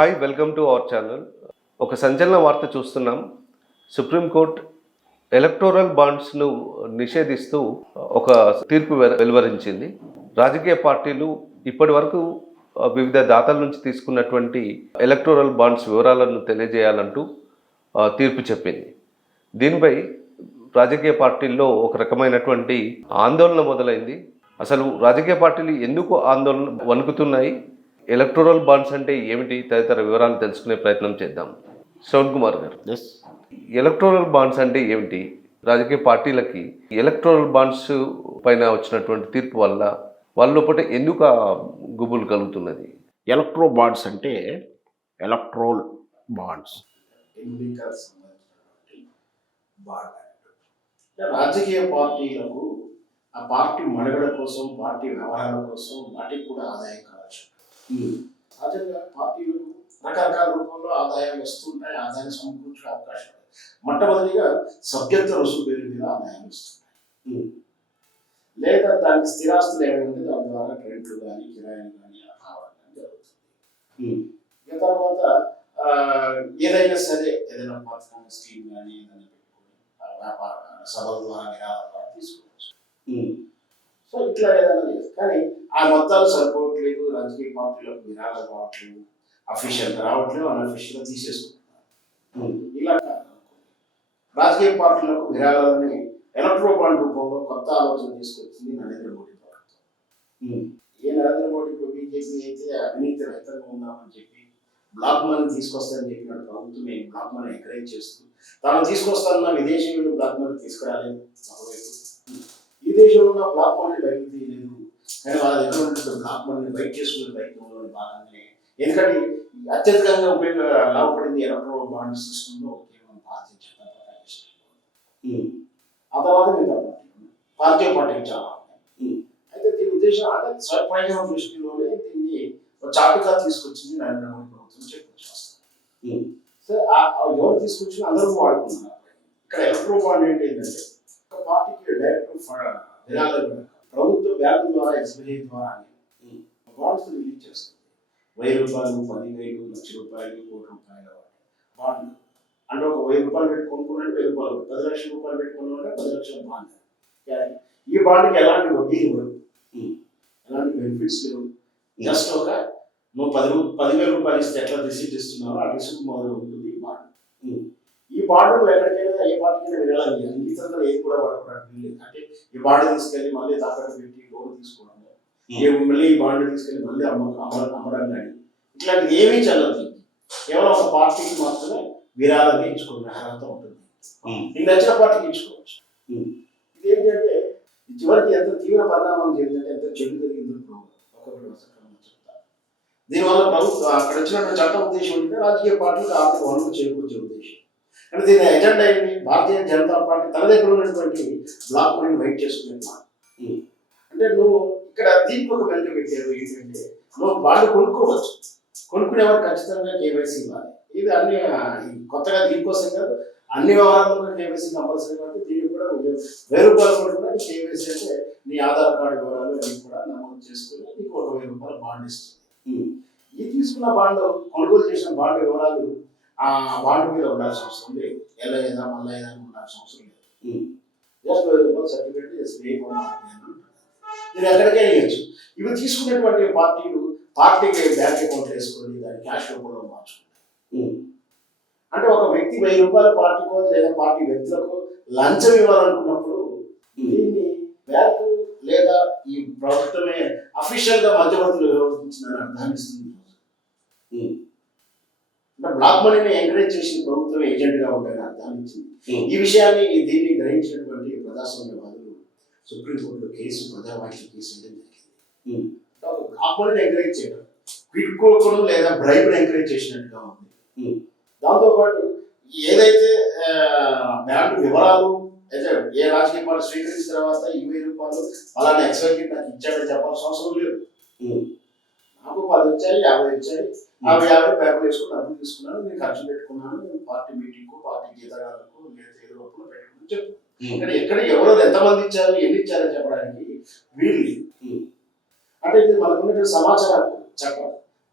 Hi welcome to our channel. ఒక సంచలన వార్త చూస్తున్నాం. సుప్రీంకోర్టు ఎలక్టోరల్ బాండ్స్ను నిషేధిస్తూ ఒక తీర్పు వెలువరించింది. రాజకీయ పార్టీలు ఇప్పటి వరకు వివిధ దాతల నుంచి తీసుకున్నటువంటి ఎలక్టోరల్ బాండ్స్ వివరాలను తెలియజేయాలంటూ తీర్పు చెప్పింది. దీనిపై రాజకీయ పార్టీల్లో ఒక రకమైనటువంటి ఆందోళన మొదలైంది. అసలు రాజకీయ పార్టీలు ఎందుకు ఆందోళన వణుకుతున్నాయి, ఎలక్టోరల్ బాండ్స్ అంటే ఏమిటి, తదితర వివరాలు తెలుసుకునే ప్రయత్నం చేద్దాం. శ్రవణ్ కుమార్ గారు, ఎలక్టోరల్ బాండ్స్ అంటే ఏమిటి? రాజకీయ పార్టీలకి ఎలక్టోరల్ బాండ్స్ పైన వచ్చినటువంటి తీర్పు వల్ల వాళ్ళ లోపల ఎందుకు గుబులు కలుగుతున్నది? ఎలక్ట్రో బాండ్స్ అంటే ఎలక్ట్రోల్ బాండ్స్ రాజకీయ పార్టీలకు ఆ పార్టీ మనుగడ కోసం, పార్టీ వ్యవహారాల కోసం వాటికి కూడా ఆదాయం కావచ్చు. సహజంగా పార్టీలకు రకరకాల రూపంలో ఆదాయాలు వస్తుంటాయి, ఆదాయం సమకూర్చే అవకాశం. మొట్టమొదటిగా సభ్యత్వ రుసుము పేరు మీద ఆదాయం వస్తుంటాయి, లేదా దానికి స్థిరాస్తులు ఏమైనా దాని ద్వారా రెంట్లు కానీ కిరాయిలు కానీ రావడం కానీ జరుగుతుంది. ఇక తర్వాత ఏదైనా సరే ఏదైనా పథకం స్కీమ్ కానీ ఏదైనా పెట్టుకొని వ్యాపార సభల ద్వారా విరాళాల ద్వారా తీసుకోవచ్చు. సో ఇట్లా ఏదైనా లేదు, కానీ ఆ మొత్తాలు సరిపోవట్లేదు, రాజకీయ పార్టీలకు విరాళాలు రావట్లేదు, అఫీషియల్గా రావట్లేదు, అన్అఫీషియల్గా తీసేసుకుంటున్నారు. ఇలా రాజకీయ పార్టీలకు విరాళాలని ఎలక్ట్రో బాండ్ రూపంలో కొత్త ఆలోచన తీసుకొచ్చింది నరేంద్ర మోడీ ప్రభుత్వం. ఏ నరేంద్ర మోడీ బీజేపీ అయితే అవినీతి రహితంగా ఉందామని చెప్పి బ్లాక్ మనీ తీసుకొస్తానని చెప్పిన ప్రభుత్వమే బ్లాక్ మనీ ఎంకరేజ్ చేస్తూ తాను తీసుకొస్తానన్న విదేశీయులు బ్లాక్ మనీ తీసుకురాలేదు. ఈ దేశంలో ఉన్న బ్లాక్ మనీ బయటకు తీయలేదు, కానీ వాళ్ళ దగ్గర ఉన్నటువంటి బ్లాక్ మనీని బయట చేసుకునే ప్రయత్నంలో భాగంగానే, ఎందుకంటే అత్యధికంగా లాభపడింది ఎలక్ట్రో బాండ్ సిస్టంలో కేవలం భారతీయ జనతా పార్టీ. ఆ తర్వాత మిగతా భారతీయ పార్టీకి చాలా ఉన్నాయి. అయితే దీని ఉద్దేశం అంటే స్వప్రయోజనం దృష్టిలోనే దీన్ని చాటుగా తీసుకొచ్చింది నరేంద్ర మోడీ ప్రభుత్వం చెప్పొచ్చు. సో ఎవరు తీసుకొచ్చిన అందరూ వాడుకున్నారు. ఇక్కడ ఎలక్ట్రో బాండ్ ఏంటంటే ఒక పార్టీకి డైరెక్ట్ విరాళాలు ప్రభుత్వ బ్యాంకు ద్వారా ఎస్బీఐ ద్వారా బాండ్స్ రిలీజ్ చేస్తుంది. 1000 రూపాయలు, 10,000, ₹1,00,000, ₹1,00,00,000 బాండ్లు. అంటే ఒక 1000 రూపాయలు పెట్టి కొనుక్కున్నట్టు 1000 రూపాయలు, 10 లక్షల రూపాయలు పెట్టుకున్నామంటే 10 లక్షల బాండ్. ఈ బాండ్కి ఎలాంటి వడ్డీ ఇవ్వదు, ఎలాంటి బెనిఫిట్స్ లేవు. జస్ట్ ఒక నువ్వు 10,000 రూపాయలు ఇస్తే ఎట్లా రిసీట్ ఇస్తున్నారో ఆ రిసీట్ మొదలు ఉంటుంది ఈ బాండ్. ఈ బాండ్ ఎక్కడికైనా ఏ పార్టీకైనా విరాళాలు ఇవ్వాలి, ఇతరులు ఏది కూడా వాడుకోవడానికి. అంటే ఈ బాండ్ తీసుకెళ్ళి మళ్ళీ తాకట్టు పెట్టి లోన్ తీసుకోవడం, మళ్ళీ ఈ బాండ్ తీసుకెళ్ళి మళ్ళీ అమ్మడం కానీ ఇట్లాంటిది ఏమీ చల్లదు. కేవలం ఒక పార్టీకి మాత్రమే విరాళాన్ని ఇచ్చుకునే అర్హత ఉంటుంది. నీకు నచ్చిన పార్టీకి ఇచ్చుకోవచ్చు. ఇదేంటంటే చివరికి ఎంత తీవ్ర పరిణామం చెందిందంటే ఎంత చెడు జరిగిందో ఒకటి చెప్తాను. దీనివల్ల ప్రభుత్వం అక్కడ వచ్చినటువంటి చట్ట ఉద్దేశం ఏంటంటే రాజకీయ పార్టీలకు ఆర్థిక వనరులు చేకూర్చే ఉద్దేశం. అంటే దీని ఎజెండా ఏంటి? భారతీయ జనతా పార్టీ తన దగ్గర ఉన్నటువంటి బ్లాక్ మనీని బయట చేసుకునేమాట. అంటే నువ్వు ఇక్కడ దీనికి ఒక వెనుక పెట్టారు ఏంటంటే నువ్వు బాండ్ కొనుక్కోవచ్చు, కొనుక్కునేవారు ఖచ్చితంగా కేవైసీ ఇవ్వాలి. ఇది అన్ని కొత్తగా దీనికోసం కాదు, అన్ని వ్యవహారాలకు కేవైసీ కంపల్సరీ. కాబట్టి దీనికి కూడా 1000 రూపాయలు కొనుక్కున్నా కేవైసీ అంటే నీ ఆధార్ కార్డు వివరాలు అన్ని కూడా నమోదు చేసుకుని నీకు ఒక 1000 రూపాయలు బాండ్ ఇస్తుంది. ఈ తీసుకున్న బాండ్, కొనుగోలు చేసిన బాండ్ వివరాలు ఆ బాండ్ మీద ఉండాల్సిన అవసరం లేదు, ఎల్లయ్యదా మల్లయ్యదా ఉండాల్సిన అవసరం లేదు. జస్ట్ 1000 రూపాయలు సర్టిఫికేట్ ఎస్బీఐ దీన్ని ఎక్కడికైనా ఇవ్వచ్చు. ఇవి తీసుకునేటువంటి పార్టీలు పార్టీకి బ్యాంక్ అకౌంట్ వేసుకొని దాన్ని క్యాష్ రూపంలో మార్చుకుంటారు. అంటే ఒక వ్యక్తి 1000 రూపాయల పార్టీకో లేదా పార్టీ వ్యక్తులకు లంచం ఇవ్వాలనుకున్నప్పుడు దీన్ని బ్యాంకు లేదా ఈ ప్రభుత్వమే అఫీషియల్ గా మధ్యవర్తులు వ్యవహరించిందని అర్థాన్ని ఇస్తుంది. అంటే బ్లాక్ మనీని ఎంకరేజ్ చేసిన ప్రభుత్వం ఏజెంట్ గా ఉంటాయని అర్థాన్ని ఇచ్చింది. ఈ విషయాన్ని దీన్ని గ్రహించినటువంటి ప్రజాస్వామ్యవాదులు సుప్రీంకోర్టులో కేసు, ప్రజావాహిని కేసు వేయడం జరిగింది. బ్లాక్ మనీని ఎంకరేజ్ చేయడం, పిట్టుకోకడం లేదా బ్రైబ్ని ఎంకరేజ్ చేసినట్టుగా ఉంది. దాంతోపాటు ఏదైతే బ్యాంకు వివరాలు అయితే ఏ రాజకీయ పార్టీ స్వీకరించిన తర్వాత ఈ 1000 రూపాయలు అలానే ఎక్స్వైకి నాకు ఇచ్చాడని చెప్పాల్సిన అవసరం లేదు. నాకు 10 వచ్చాయి, 50 వచ్చాయి, 50 బ్యాంకులు వేసుకుని డబ్బులు తీసుకున్నాను, నేను ఖర్చు పెట్టుకున్నాను, నేను పార్టీ మీటింగ్కు, పార్టీ గీతగాలకు లేదా ఏదో రూపంలో పెట్టుకుని చెప్పు. కానీ ఎక్కడ ఎవరో ఎంతమంది ఇచ్చారు, ఎన్ని ఇచ్చారని చెప్పడానికి వీలు లేదు. అంటే ఇది మనకున్నటువంటి సమాచారం చట్టం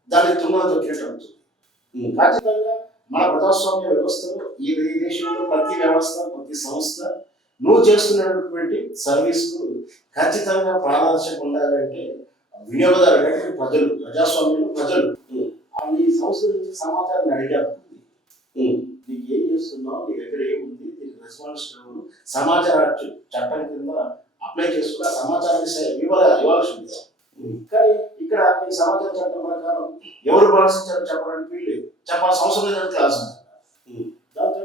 దాన్ని తుమ్మలు తొక్కినట్టు అవుతుంది. ఖచ్చితంగా మన ప్రజాస్వామ్య వ్యవస్థలో ఈ దేశంలో ప్రతి వ్యవస్థ ప్రతి సంస్థ నువ్వు చేస్తున్నటువంటి సర్వీస్కు ఖచ్చితంగా పారదర్శకంగా ఉండాలంటే వినియోగదారులు అంటే ప్రజలు, ప్రజాస్వామ్యంలో ప్రజలు ఈ సంస్థ నుంచి సమాచారాన్ని అడిగారు. నీకు ఏం చేస్తున్నావు, నీ దగ్గర ఏముంది, దీనికి రెస్పాన్స్ సమాచార చట్టం కింద అప్లై చేసుకున్న సమాచారాన్ని ఇవ్వాల్సి ఉంది. కానీ ఇక్కడ ఈ సమాచార చట్టం ప్రకారం ఎవరు భాషించారో చెప్పడానికి వీళ్ళు చెప్పాల్సిన అవసరం లేదని క్లాస్ ఉంది. దాంతో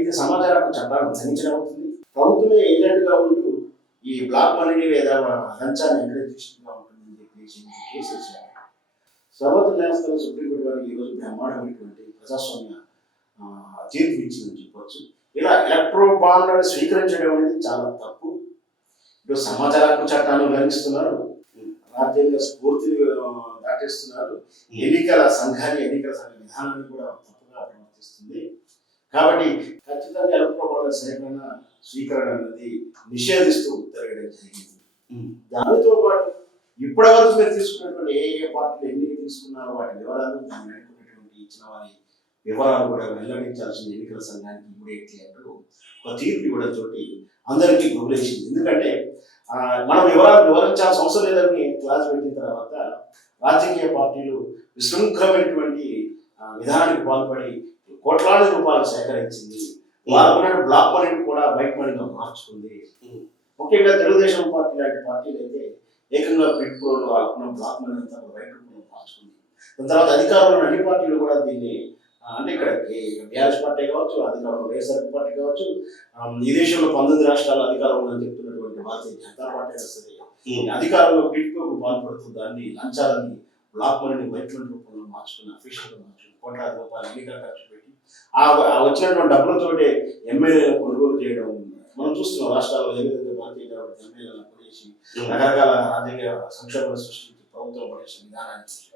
ఇది సమాచార హక్కు చట్టాన్ని ఉల్లంఘించడం అవుతుంది. ప్రభుత్వమే ఏజెంట్గా ఉంటూ ఈ బ్లాక్ మనీని లేదా లంచాన్ని ఎంకరేజ్గా ఉంటుందని చెప్పేసి కేసు వేశారు. సర్వోన్నత న్యాయస్థానం సుప్రీంకోర్టు వారికి ఈరోజు బ్రహ్మాండమైనటువంటి ప్రజాస్వామ్య తీర్పు ఇచ్చిందని చెప్పవచ్చు. ఇలా ఎలక్ట్రో బాండ్లను స్వీకరించడం అనేది చాలా తప్పు. ఇప్పుడు సమాచార హక్కు చట్టాన్ని ఉల్లంఘిస్తున్నారు, రాజ్యాంగ స్ఫూర్తిని దాటేస్తున్నారు, ఎన్నికల సంఘ విధానాన్ని కూడా తప్పుగా ప్రవర్తిస్తుంది. కాబట్టి ఖచ్చితంగా ఎలక్ట్రో బాండ్ల స్వీకరణ అనేది నిషేధిస్తూ ఉత్తర్వేయడం జరిగింది. దానితో పాటు ఇప్పటివరకు మీరు తీసుకున్నటువంటి ఏ పార్టీలు ఎన్ని తీసుకున్నారో వాటి వివరాలు, దాన్ని అనుకున్నటువంటి ఇచ్చిన వారి వివరాలు కూడా వెల్లడించాల్సిన ఎన్నికల సంఘానికి ఇమ్మీడియట్లీ అంటూ ఒక తీర్పు ఇవ్వడం తోటి అందరికీ గుబులేసింది. ఎందుకంటే మనం వివరించాల్సిన అవసరం లేదని క్లాస్ పెట్టిన తర్వాత రాజకీయ పార్టీలు విశృంఖలమైనటువంటి విధానానికి పాల్పడి కోట్లాది రూపాయలు సేకరించింది. వాళ్ళకున్న బ్లాక్ మనీని కూడా వైట్ మనీగా మార్చుకుంది. ముఖ్యంగా తెలుగుదేశం పార్టీ లాంటి పార్టీలు అయితే ఏకంగా పెట్టుకోవడం వాళ్ళకున్న బ్లాక్ మనీ అంతా వైట్ రూపంలో మార్చుకుంది. దాని తర్వాత అధికారంలో అన్ని పార్టీలు కూడా దీన్ని అంటే ఇక్కడ బీఆర్ఎస్ పార్టీ కావచ్చు, అధికారంలో వైఎస్ఆర్ పార్టీ కావచ్చు, ఈ దేశంలో 19 రాష్ట్రాల అధికారంలో అని చెప్తున్నటువంటి భారతీయ జనతా పార్టీ వస్తుంది. అధికారంలో పీటుకోకు పాల్పడుతూ దాన్ని లంచాలని బ్లాక్ మనీని వైట్ మనీ రూపంలో మార్చుకుని అఫీషియల్గా మార్చుకుని కోట్లాది రూపాయలు ఎన్నికల ఖర్చు పెట్టి ఆ వచ్చినటువంటి డబ్బులతోటి ఎమ్మెల్యేలను కొనుగోలు చేయడం మనం చూస్తున్నాం. రాష్ట్రాల్లో ఏ విధంగా భారతీయ జనతా ఎమ్మెల్యేలను కొనేసి రకరకాల రాజకీయ సంక్షోభాలు సృష్టించి ప్రభుత్వం పడేసిన విధానాన్ని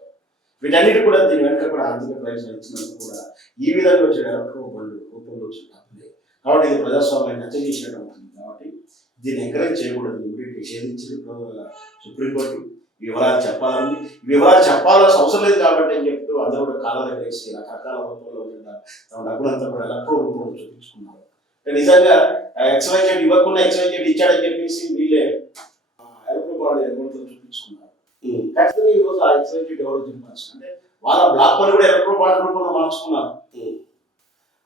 వీటన్నిటి కూడా దీని వెనుక కూడా ఆర్థిక ప్రయోజనం ఇచ్చినందుకు కూడా ఈ విధంగా వచ్చిన ఎలక్ట్రో బండ్లు రూపంలో వచ్చిన డబ్బులే. కాబట్టి ఇది ప్రజాస్వామ్యాన్ని హత్య అవుతుంది. కాబట్టి దీన్ని ఎంకరేజ్ చేయకూడదు, నిషేధించింది సుప్రీంకోర్టు. వివరాలు చెప్పాల్సిన అవసరం లేదు కాబట్టి అని చెప్తూ అందరూ కూడా కాళ్ళ దగ్గర వేసి రకరకాల రూపంలో తమ డబ్బులంతా కూడా ఎలక్ట్రో రూపంలో చూపించుకున్నారు. నిజంగా XYZ ఇవ్వకుండా XYZ ఇచ్చాడని చెప్పేసి వీళ్ళే ఎలక్ట్రో బాండ్ అకౌంట్లో చూపించుకున్నారు. ఖచ్చితంగా ఈ రోజు ఆ XYZ ఎవరో చూపించారు అంటే వాళ్ళ బ్లాక్ మనీ కూడా ఎలక్ట్రో బాండ్ రూపంలో మార్చుకున్నారు.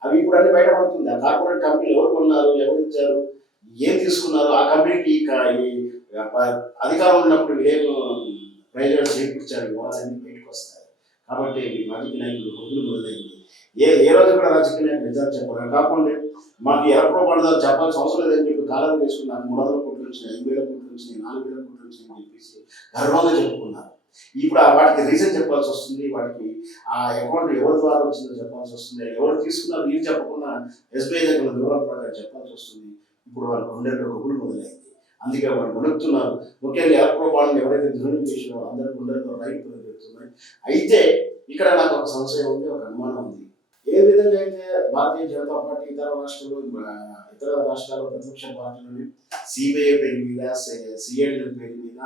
అవి ఇప్పుడు అన్ని బయటపడుతుంది. ఆ కార్పొరేట్ కంపెనీలు ఎవరు కొన్నారు, ఎవరు ఇచ్చారు, ఏం తీసుకున్నారు, ఆ కంపెనీకి అధికారం ఉన్నప్పుడు ఏం ప్రయోజనాలు చేకూర్చారు, వాళ్ళన్నీ బయటకు వస్తాయి. కాబట్టి రాజకీయ నాయకులు హొద్దులు మొదలైంది. ఏ రోజు కూడా రాజకీయ నాయకులు నిజాలు చెప్పారు. కాకుండా మాకు ఎలక్ట్రో బాండ్ చెప్పాల్సిన అవసరం లేదని చెప్పి కాలం వేసుకుని నాకు 300 కోట్లు వచ్చినాయి, 5,000 కోట్లు వచ్చినాయి, 4,000 కోట్లు వచ్చినాయి అని చెప్పేసి గర్వంగా చెప్పుకున్నారు. ఇప్పుడు వాటికి రీజన్ చెప్పాల్సి వస్తుంది, వాటికి ఆ అకౌంట్ ఎవరి ద్వారా వచ్చిందో చెప్పాల్సి వస్తుంది, ఎవరు తీసుకున్నారు వీళ్ళు చెప్పకుండా SBI దగ్గర వివరాల ప్రకారం చెప్పాల్సి వస్తుంది. ఇప్పుడు వాళ్ళ గుండెల్లో గొప్పలు మొదలైంది. అందుకే వాళ్ళు వణుకుతున్నారు. ముఖ్యంగా ఎలక్ట్రో బాండ్ ఎవరైతే దుర్వినియోగం చేసినారో అందరి గుండెల్లో రైట్ పెడుతున్నాయి. అయితే ఇక్కడ నాకు ఒక సంశయం ఉంది, ఒక అనుమానం ఉంది. ఏ విధంగా అయితే భారతీయ జనతా పార్టీ ఇతర రాష్ట్రాల ప్రతిపక్ష పార్టీలని CBI పేరు మీద, CID పేరు మీద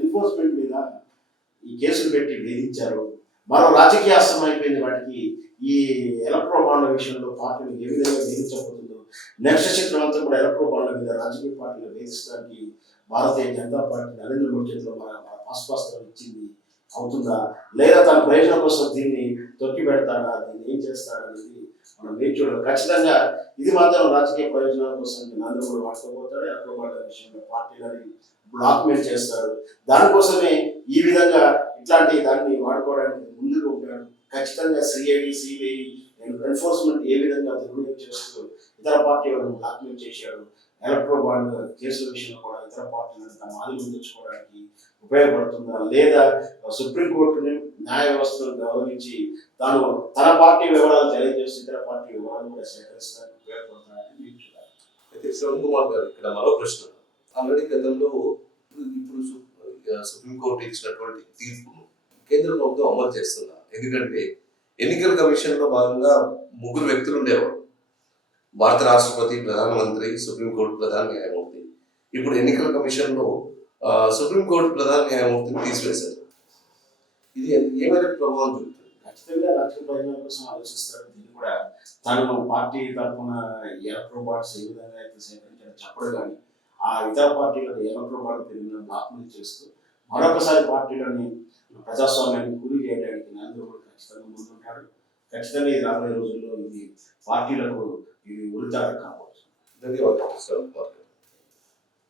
ఎన్ఫోర్స్మెంట్ మీద ఈ కేసులు పెట్టి వేధించారు. మరో రాజకీయ అస్త్రం అయిపోయింది వాటికి. ఈ ఎలక్ట్రో బాండ్ల విషయంలో పార్టీలు ఏ విధంగా వేధించబోతుందో నెక్స్ట్ చిత్రం అంతా కూడా ఎలక్ట్రో బాండ్ల మీద రాజకీయ పార్టీలు వేధించడానికి భారతీయ జనతా పార్టీ నరేంద్ర మోడీ చేతిలో పాస్పాస్త్రం ఇచ్చింది అవుతుందా, లేదా తన ప్రయోజనం కోసం దీన్ని తొక్కి పెడతాడా, దీన్ని ఏం చేస్తాడనేది మనం వేచి చూడాలి. ఖచ్చితంగా ఇది మాత్రం రాజకీయ ప్రయోజనాల కోసం నరేంద్ర మోడీ వాడుకోబోతాడు. ఎలక్ట్రో బాండ్ల విషయంలో పార్టీలని బ్లాక్మెయిల్ చేస్తారు. దానికోసమే ఈ విధంగా ఇట్లాంటి దాన్ని వాడుకోవడానికి ముందుకు ఉంటాడు. ఖచ్చితంగా CID, CBI ఎన్ఫోర్స్మెంట్ ఏ విధంగా దుర్వినియోగం చేస్తూ ఇతర పార్టీ వాళ్ళని బ్లాక్మెయిల్ చేశాడు. ఎలక్ట్రో బాండ్ కేసుల విషయంలో కూడా ఇతర పార్టీలను తమ ఆధీనం తెచ్చుకోవడానికి ఉపయోగపడుతుందా, లేదా సుప్రీంకోర్టుని న్యాయ వ్యవస్థను గౌరవించి తన పార్టీ వివరాలు తెలియజేస్తూ ఇతర పార్టీ వివరాలు కూడా సేకరిస్తానికి ఉపయోగపడుతున్నాయని మీరు చూడాలి. అయితే శ్రవణ్ కుమార్ గారు, ఇక్కడ మరో ప్రశ్న. ఆల్రెడీ గతంలో ఇప్పుడు సుప్రీంకోర్టు ఇచ్చినటువంటి తీర్పును కేంద్ర ప్రభుత్వం అమలు చేస్తున్నారు. ఎందుకంటే ఎన్నికల కమిషన్లో భాగంగా 3 వ్యక్తులు ఉండేవారు. భారత రాష్ట్రపతి, ప్రధానమంత్రి, సుప్రీంకోర్టు ప్రధాన న్యాయమూర్తి. ఇప్పుడు ఎన్నికల కమిషన్లో సుప్రీంకోర్టు ప్రధాన న్యాయమూర్తిని తీసివేశారు. ఇది ఏమైనా ప్రభావం చూపుతుంది? ఖచ్చితంగా రాజకీయ ప్రయోజనాల కోసం ఆలోచిస్తారు. దీన్ని కూడా తను పార్టీ తరఫున ఎలక్ట్రో బాండ్స్ ఏ విధంగా అయితే సేకరించాడో చెప్పడు కానీ ఆ ఇతర పార్టీలకు ఎలక్ట్రో బాండ్ పెరిగిన బ్లాక్మెయిల్ చేస్తూ మరొకసారి పార్టీలని ప్రజాస్వామ్యాన్ని కూలీ చేయడానికి నరేంద్ర మోడీ ఖచ్చితంగా ముందుంటాడు. ఖచ్చితంగా ఈ రాబోయే రోజుల్లో ఇది పార్టీలకు ఇది ఉరితాడు కావచ్చు. ధన్యవాదాలు సార్.